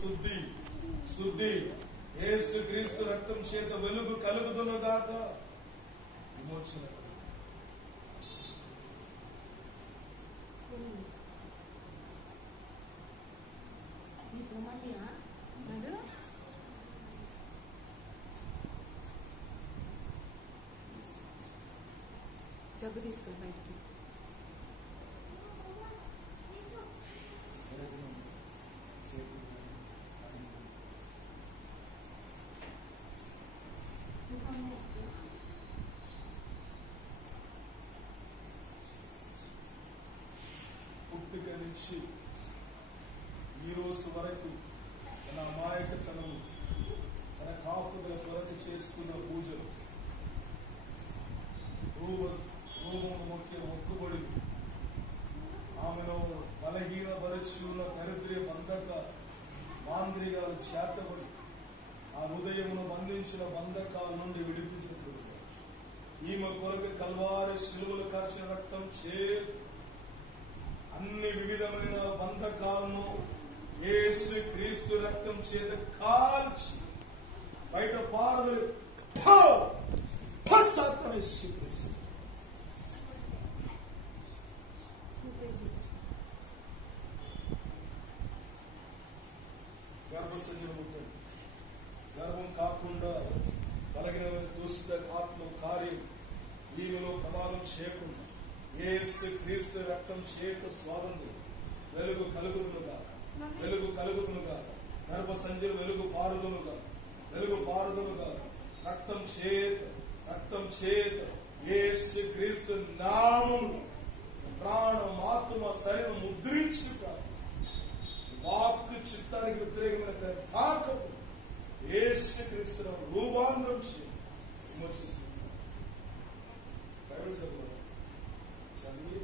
శుద్ధి శుద్ధి యేసు క్రీస్తు రక్తం చేత వెలుగు కలుగుతున్నగాక. విమోచన జబ్బు తీసుకొని బయటికి పుట్టుక నుంచి ఈ రోజు వరకు తన అమాయకతను తన కాపుదల కొరకు చేసుకున్న పూజలు, రూపము మొక్కే మొక్కుబడి, ఆమెను బలహీనపరచి ఉన్న దరిద్ర బంధక మాంద్రికాలు చేతబడి ఆ హృదయమును బంధించిన బంధకాల నుండి విడిపించినట్లు ఈమె కొరకు కల్వారి శిలువలు కార్చిన రక్తం చే అన్ని వివిధమైన బంధకాలను యేసు క్రీస్తు రక్తం చేత కాల్చి బయట పారదలు గర్భసంజయం ఉంటుంది. గర్భం కాకుండా కలిగిన దుష్ట ఆత్మ కార్యం ఈమెలో ప్రభావం చేయకుండా యేసు క్రీస్తు రక్తం చేత స్వాతంత్రం వెలుగు కలుగునుగా, వెలుగు కలుగునుగా, గర్భ సంజయం వెలుగు పారుదునుగా, వెలుగు పారుదునుగా, రక్తం చేత యేసు క్రీస్తు నామం ప్రాణం ఆత్మ శరీరం ముద్రించుట వాక్కు చిత్తానికి వ్యతిరేకమైన తాకము యేసు క్రీస్తు రూపాంతరం చేసి బైబిల్ చదివి